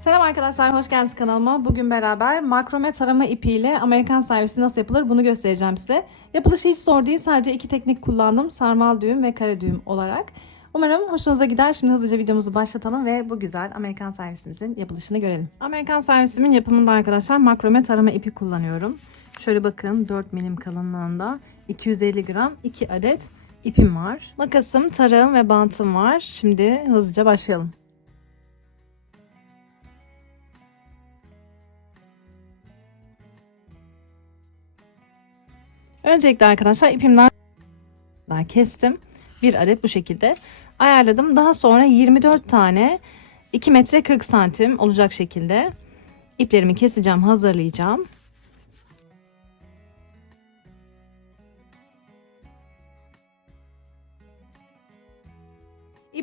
Selam arkadaşlar, hoş geldiniz kanalıma. Bugün beraber makrome tarama ipiyle Amerikan servisi nasıl yapılır bunu göstereceğim size. Yapılışı hiç zor değil, sadece iki teknik kullandım. Sarmal düğüm ve kare düğüm olarak. Umarım hoşunuza gider. Şimdi hızlıca videomuzu başlatalım ve bu güzel Amerikan servisimizin yapılışını görelim. Amerikan servisimin yapımında arkadaşlar makrome tarama ipi kullanıyorum. Şöyle bakın 4 milim kalınlığında 250 gram 2 adet ipim var. Makasım, tarağım ve bantım var. Şimdi hızlıca başlayalım. Öncelikle arkadaşlar ipimden kestim. Bir adet bu şekilde ayarladım. Daha sonra 24 tane 2 metre 40 santim olacak şekilde iplerimi keseceğim, hazırlayacağım.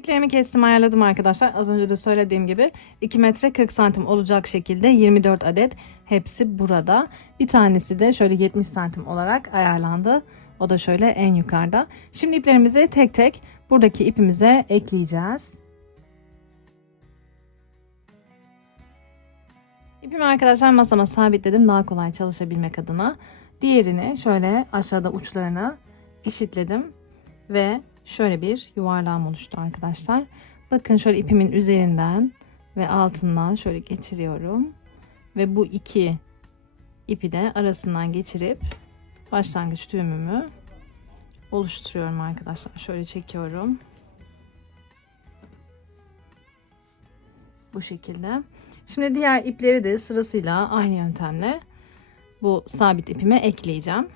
İplerimi kestim ayarladım arkadaşlar. Az önce de söylediğim gibi 2 metre 40 santim olacak şekilde 24 adet hepsi burada. Bir tanesi de şöyle 70 santim olarak ayarlandı. O da şöyle en yukarıda. Şimdi iplerimizi tek tek buradaki ipimize ekleyeceğiz. İpimi arkadaşlar masama sabitledim daha kolay çalışabilmek adına. Diğerini şöyle aşağıda uçlarını eşitledim ve şöyle bir yuvarlağım oluştu arkadaşlar. Bakın şöyle ipimin üzerinden ve altından şöyle geçiriyorum. Ve bu iki ipi de arasından geçirip başlangıç düğümümü oluşturuyorum arkadaşlar. Şöyle çekiyorum. Bu şekilde. Şimdi diğer ipleri de sırasıyla aynı yöntemle bu sabit ipime ekleyeceğim.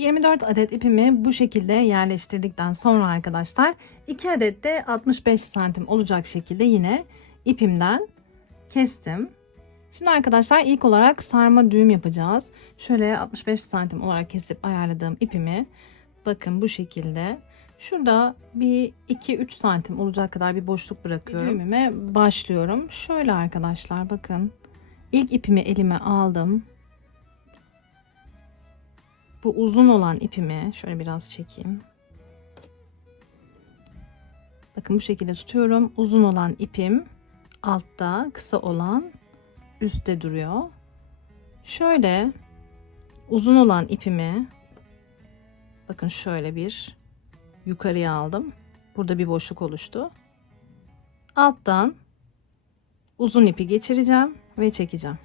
...24 adet ipimi bu şekilde yerleştirdikten sonra arkadaşlar... ...2 adet de 65 santim olacak şekilde yine ipimden kestim. Şimdi arkadaşlar ilk olarak sarma düğüm yapacağız. Şöyle 65 santim olarak kesip ayarladığım ipimi... ...bakın bu şekilde... Şurada bir 2-3 santim olacak kadar bir boşluk bırakıyorum. Düğümüme başlıyorum. Şöyle arkadaşlar bakın. İlk ipimi elime aldım. Bu uzun olan ipimi şöyle biraz çekeyim. Bakın bu şekilde tutuyorum. Uzun olan ipim altta, kısa olan üstte duruyor. Şöyle uzun olan ipimi bakın şöyle bir yukarıya aldım. Burada bir boşluk oluştu. Alttan uzun ipi geçireceğim ve çekeceğim.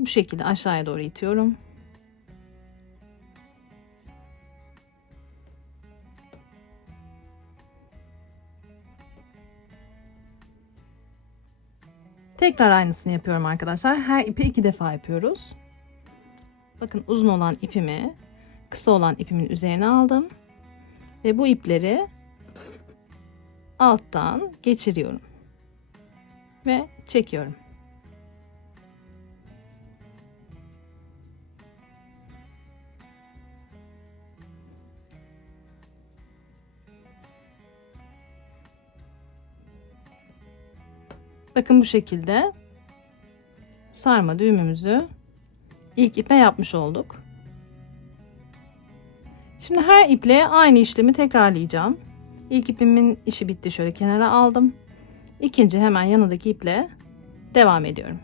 Bu şekilde aşağıya doğru itiyorum. Tekrar aynısını yapıyorum arkadaşlar. Her ipi iki defa yapıyoruz. Bakın uzun olan ipimi kısa olan ipimin üzerine aldım. Ve bu ipleri alttan geçiriyorum. Ve çekiyorum. Bakın bu şekilde sarma düğümümüzü ilk ipe yapmış olduk. Şimdi her iple aynı işlemi tekrarlayacağım. İlk ipimin işi bitti. Şöyle kenara aldım. İkinci hemen yanındaki iple devam ediyorum.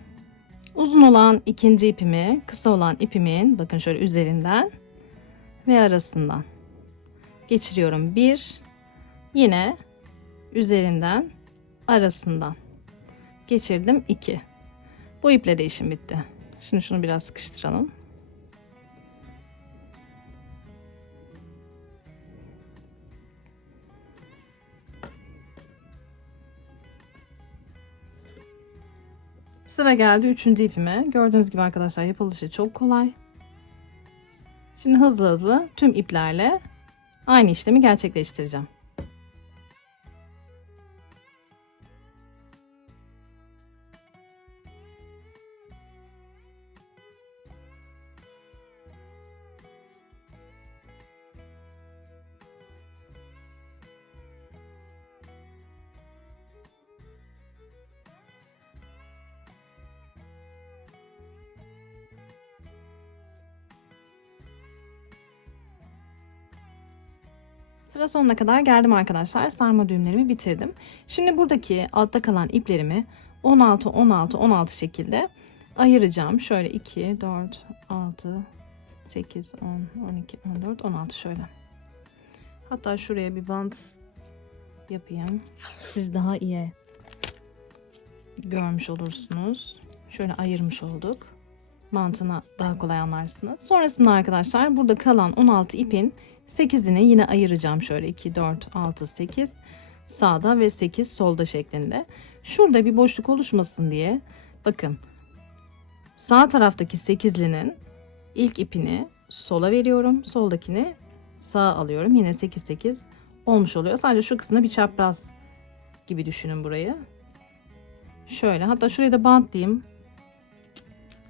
Uzun olan ikinci ipimi, kısa olan ipimin bakın şöyle üzerinden ve arasından geçiriyorum. Bir, yine üzerinden arasından geçirdim. 2. Bu iple de işim bitti. Şimdi şunu biraz sıkıştıralım. Sıra geldi üçüncü ipime. Gördüğünüz gibi arkadaşlar yapılışı çok kolay. Şimdi hızlı hızlı tüm iplerle aynı işlemi gerçekleştireceğim. Sonuna kadar geldim arkadaşlar. Sarma düğümlerimi bitirdim. Şimdi buradaki altta kalan iplerimi 16 16 16 şekilde ayıracağım. Şöyle 2 4 6 8 10 12 14 16 şöyle. Hatta şuraya bir bant yapayım. Siz daha iyi görmüş olursunuz. Şöyle ayırmış olduk. Mantığını daha kolay anlarsınız. Sonrasında arkadaşlar burada kalan 16 ipin 8'ini yine ayıracağım. Şöyle 2, 4, 6, 8 sağda ve 8 solda şeklinde. Şurada bir boşluk oluşmasın diye bakın sağ taraftaki 8'linin ilk ipini sola veriyorum. Soldakini sağa alıyorum. Yine 8 8 olmuş oluyor. Sadece şu kısmına bir çapraz gibi düşünün burayı. Şöyle hatta şuraya da bantlayayım.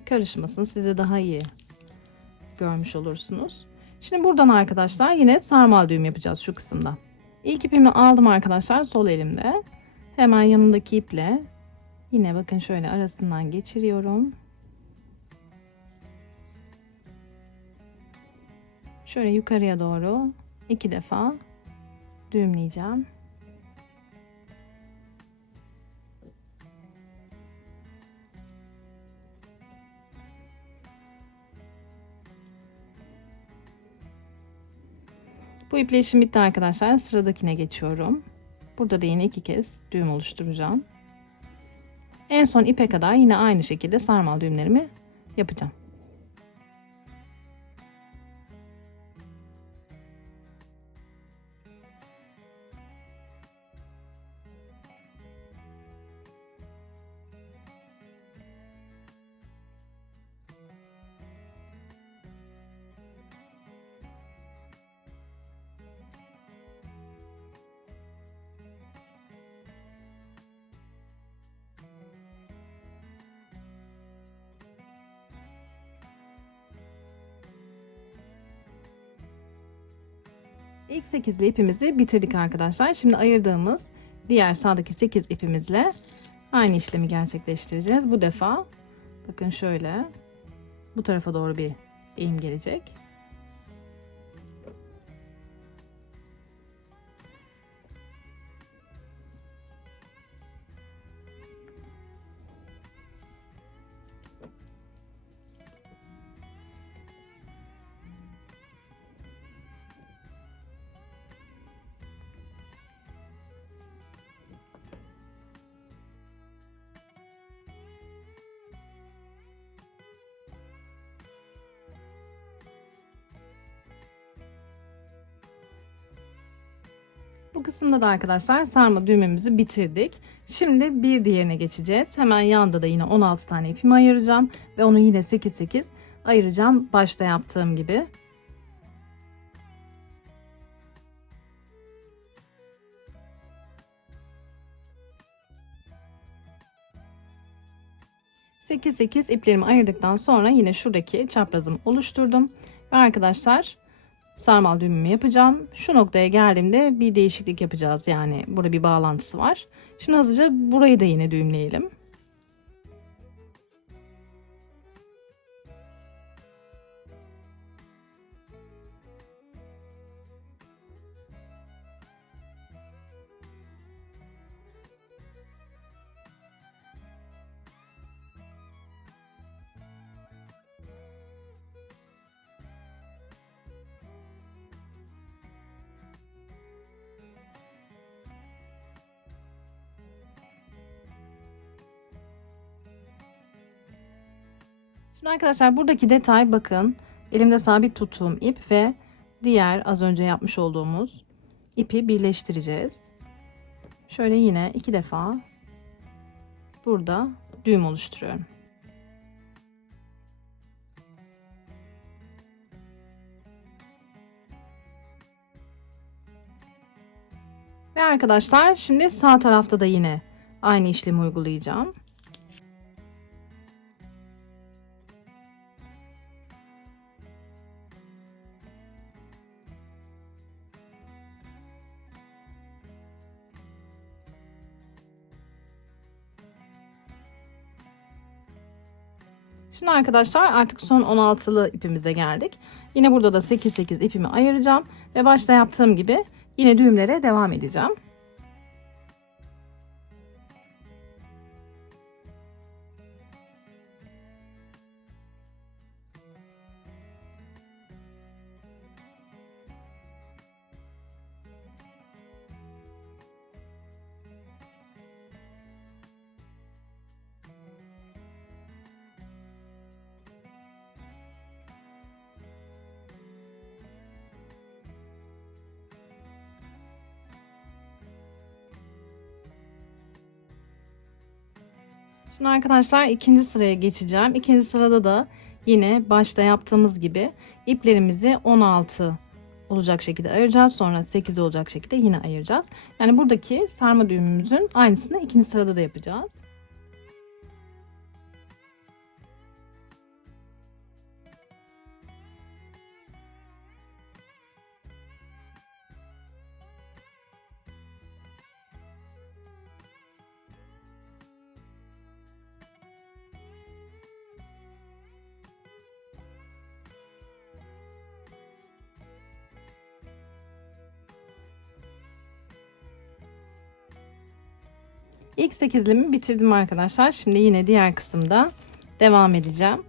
Karışmasın size daha iyi görmüş olursunuz. Şimdi buradan arkadaşlar yine sarmal düğüm yapacağız şu kısımda. İlk ipimi aldım arkadaşlar sol elimde. Hemen yanındaki iple yine bakın şöyle arasından geçiriyorum. Şöyle yukarıya doğru iki defa düğümleyeceğim. Bu iple işim bitti arkadaşlar. Sıradakine geçiyorum. Burada da yine iki kez düğüm oluşturacağım. En son ipe kadar yine aynı şekilde sarmal düğümlerimi yapacağım. İlk 8'li ipimizi bitirdik arkadaşlar. Şimdi ayırdığımız diğer sağdaki 8 ipimizle aynı işlemi gerçekleştireceğiz. Bu defa bakın şöyle bu tarafa doğru bir eğim gelecek. Bu kısımda da arkadaşlar sarma düğmemizi bitirdik. Şimdi bir diğerine geçeceğiz. Hemen yanda da yine 16 tane ipimi ayıracağım. Ve onu yine 8-8 ayıracağım. Başta yaptığım gibi. Sekiz sekiz iplerimi ayırdıktan sonra yine şuradaki çaprazımı oluşturdum. Ve arkadaşlar sarmal düğümümü yapacağım. Şu noktaya geldiğimde bir değişiklik yapacağız. Yani burada bir bağlantısı var. Şimdi hızlıca burayı da yine düğümleyelim. Şimdi arkadaşlar buradaki detay bakın. Elimde sabit tuttuğum ip ve diğer az önce yapmış olduğumuz ipi birleştireceğiz. Şöyle yine iki defa burada düğüm oluşturuyorum. Ve arkadaşlar şimdi sağ tarafta da yine aynı işlemi uygulayacağım. Şimdi arkadaşlar artık son 16'lı ipimize geldik. Yine burada da 8-8 ipimi ayıracağım. Ve başta yaptığım gibi yine düğümlere devam edeceğim. Şimdi arkadaşlar ikinci sıraya geçeceğim. İkinci sırada da yine başta yaptığımız gibi iplerimizi 16 olacak şekilde ayıracağız. Sonra 8 olacak şekilde yine ayıracağız. Yani buradaki sarma düğümümüzün aynısını ikinci sırada da yapacağız. İlk sekizlimi bitirdim arkadaşlar. Şimdi yine diğer kısımda devam edeceğim.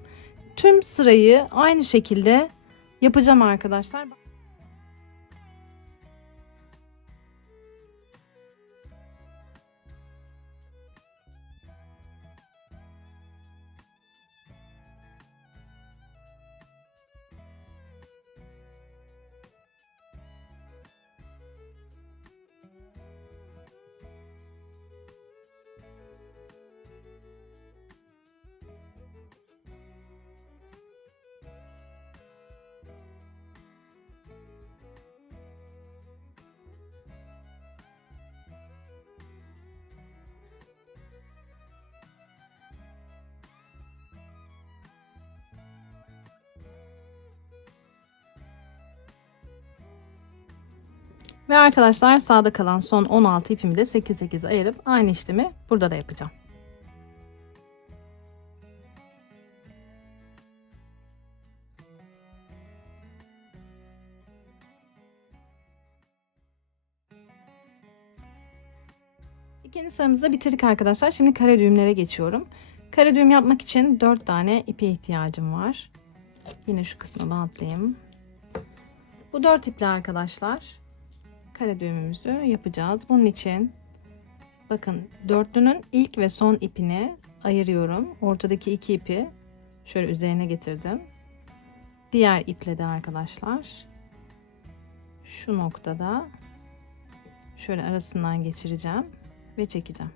Tüm sırayı aynı şekilde yapacağım arkadaşlar. Ve arkadaşlar sağda kalan son 16 ipimi de 8 8 ayırıp aynı işlemi burada da yapacağım. İkinci sıramızı bitirdik arkadaşlar. Şimdi kare düğümlere geçiyorum. Kare düğüm yapmak için 4 tane ipe ihtiyacım var. Yine şu kısmı bantlayayım. Bu 4 iple arkadaşlar kare düğümümüzü yapacağız. Bunun için bakın dörtlünün ilk ve son ipini ayırıyorum. Ortadaki iki ipi şöyle üzerine getirdim. Diğer iple de arkadaşlar şu noktada şöyle arasından geçireceğim ve çekeceğim.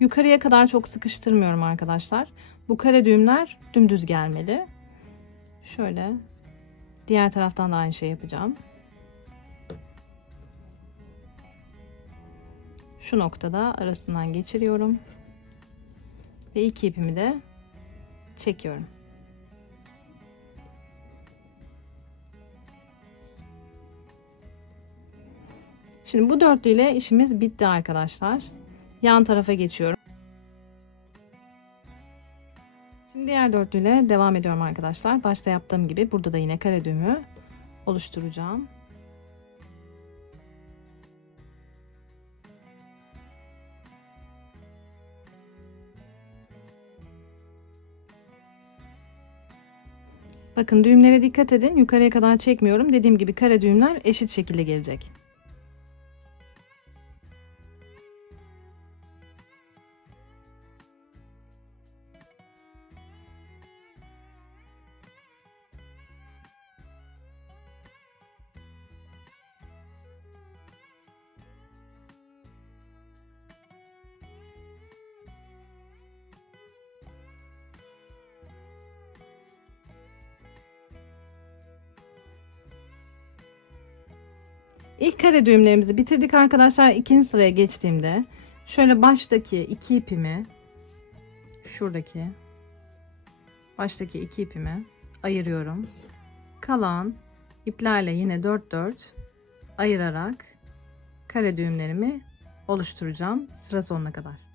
Yukarıya kadar çok sıkıştırmıyorum arkadaşlar. Bu kare düğümler dümdüz gelmeli. Şöyle Diğer taraftan da aynı şey yapacağım. Şu noktada arasından geçiriyorum. Ve iki ipimi de çekiyorum. Şimdi bu dörtlü ile işimiz bitti arkadaşlar. Yan tarafa geçiyorum. Diğer dörtlüyle devam ediyorum arkadaşlar. Başta yaptığım gibi burada da yine kare düğümü oluşturacağım. Bakın düğümlere dikkat edin. Yukarıya kadar çekmiyorum. Dediğim gibi kare düğümler eşit şekilde gelecek. Kare düğümlerimizi bitirdik arkadaşlar. İkinci sıraya geçtiğimde şöyle baştaki iki ipimi şuradaki baştaki iki ipimi ayırıyorum. Kalan iplerle yine 4 4 ayırarak kare düğümlerimi oluşturacağım sıra sonuna kadar.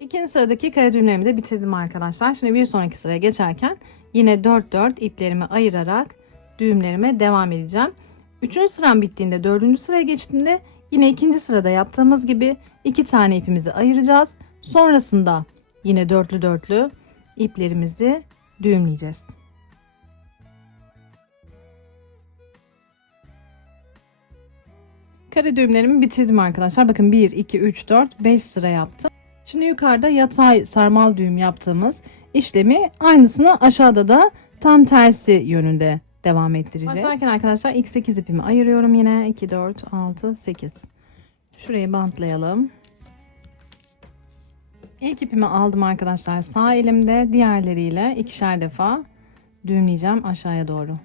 İkinci sıradaki kare düğümlerimi de bitirdim arkadaşlar. Şimdi bir sonraki sıraya geçerken yine 4 4 iplerimi ayırarak düğümlerime devam edeceğim. Üçüncü sıram bittiğinde dördüncü sıraya geçtiğinde yine ikinci sırada yaptığımız gibi iki tane ipimizi ayıracağız. Sonrasında yine dörtlü dörtlü iplerimizi düğümleyeceğiz. Kare düğümlerimi bitirdim arkadaşlar. Bakın 1, 2, 3, 4, 5 sıra yaptım. Şimdi yukarıda yatay sarmal düğüm yaptığımız işlemi aynısını aşağıda da tam tersi yönünde devam ettireceğiz. Başlarken arkadaşlar ilk 8 ipimi ayırıyorum yine. 2, 4, 6, 8. Şurayı bantlayalım. İlk ipimi aldım arkadaşlar sağ elimde. Diğerleriyle ikişer defa düğümleyeceğim aşağıya doğru.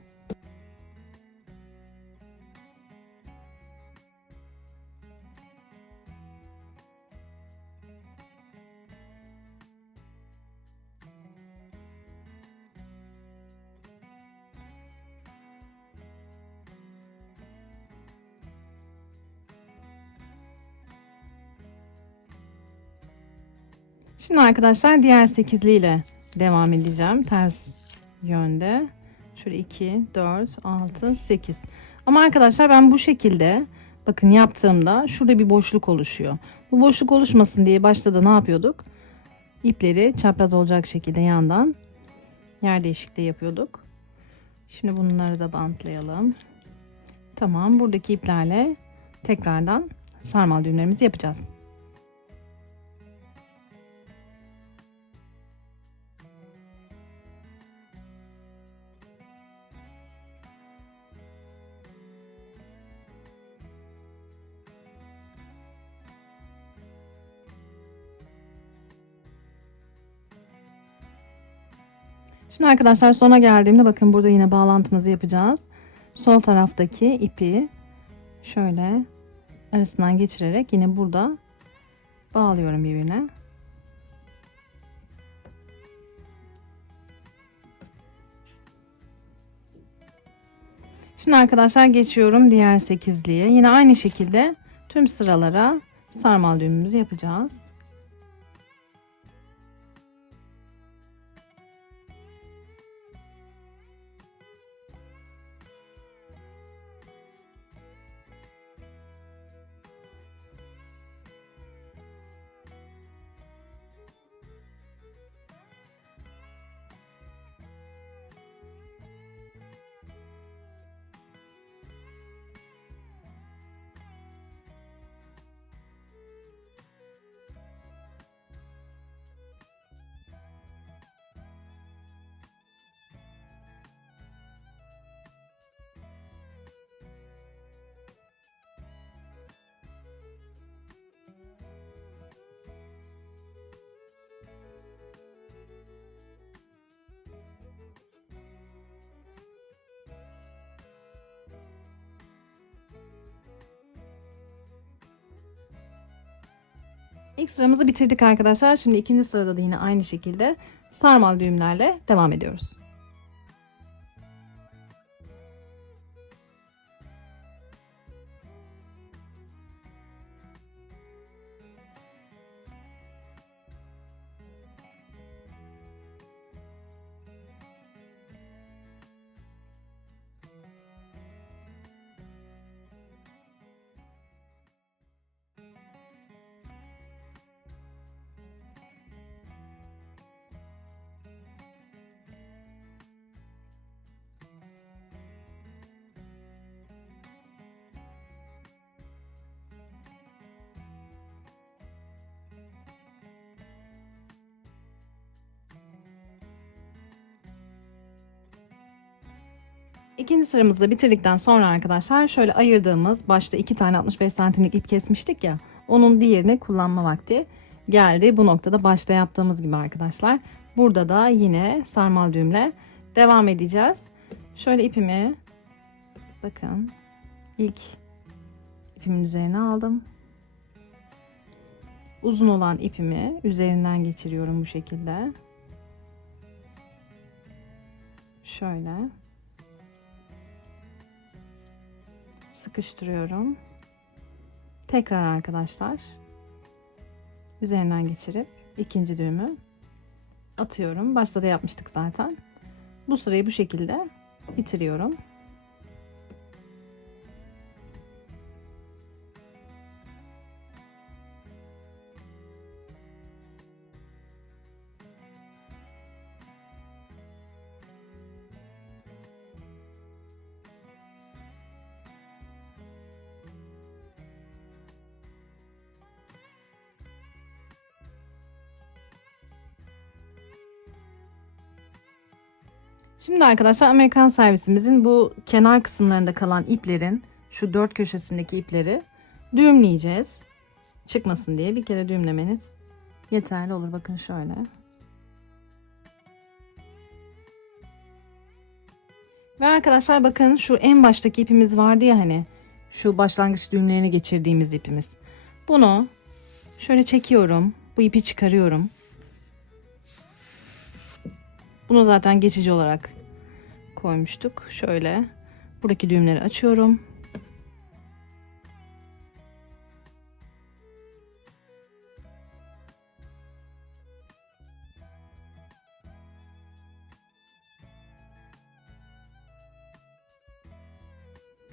Şimdi arkadaşlar diğer sekizliyle devam edeceğim. Ters yönde. Şöyle 2, 4, 6, 8. Ama arkadaşlar ben bu şekilde bakın yaptığımda şurada bir boşluk oluşuyor. Bu boşluk oluşmasın diye başta da ne yapıyorduk? İpleri çapraz olacak şekilde yandan yer değişikliği yapıyorduk. Şimdi bunları da bantlayalım. Tamam buradaki iplerle tekrardan sarmal düğümlerimizi yapacağız. Arkadaşlar sona geldiğimde bakın burada yine bağlantımızı yapacağız. Sol taraftaki ipi şöyle arasından geçirerek yine burada bağlıyorum birbirine. Şimdi arkadaşlar geçiyorum diğer sekizliğe. Yine aynı şekilde tüm sıralara sarmal düğümümüzü yapacağız. İlk sıramızı bitirdik arkadaşlar. Şimdi ikinci sırada da yine aynı şekilde sarmal düğümlerle devam ediyoruz. İkinci sıramızı bitirdikten sonra arkadaşlar şöyle ayırdığımız başta iki tane 65 santimlik ip kesmiştik ya onun diğerini kullanma vakti geldi. Bu noktada başta yaptığımız gibi arkadaşlar. Burada da yine sarmal düğümle devam edeceğiz. Şöyle ipimi bakın ilk ipimin üzerine aldım. Uzun olan ipimi üzerinden geçiriyorum bu şekilde. Şöyle. Sıkıştırıyorum. Tekrar arkadaşlar üzerinden geçirip ikinci düğümü atıyorum. Başta da yapmıştık zaten. Bu sırayı bu şekilde bitiriyorum. Şimdi arkadaşlar Amerikan servisimizin bu kenar kısımlarında kalan iplerin şu dört köşesindeki ipleri düğümleyeceğiz. Çıkmasın diye bir kere düğümlemeniz yeterli olur. Bakın şöyle. Ve arkadaşlar bakın şu en baştaki ipimiz vardı ya hani şu başlangıç düğümlerini geçirdiğimiz ipimiz. Bunu şöyle çekiyorum. Bu ipi çıkarıyorum. Bunu zaten geçici olarak koymuştuk. Şöyle buradaki düğümleri açıyorum.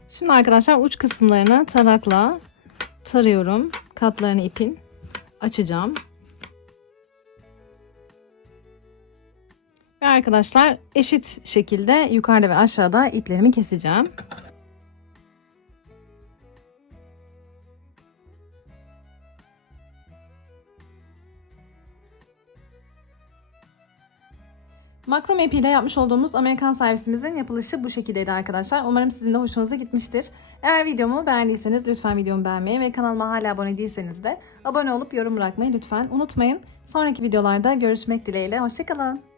Şimdi arkadaşlar uç kısımlarını tarakla tarıyorum. Katlarını ipin açacağım. Arkadaşlar eşit şekilde yukarıda ve aşağıda iplerimi keseceğim. Makrome ipiyle yapmış olduğumuz Amerikan servisimizin yapılışı bu şekildeydi arkadaşlar. Umarım sizin de hoşunuza gitmiştir. Eğer videomu beğendiyseniz lütfen videomu beğenmeyi ve kanalıma hala abone değilseniz de abone olup yorum bırakmayı lütfen unutmayın. Sonraki videolarda görüşmek dileğiyle. Hoşçakalın.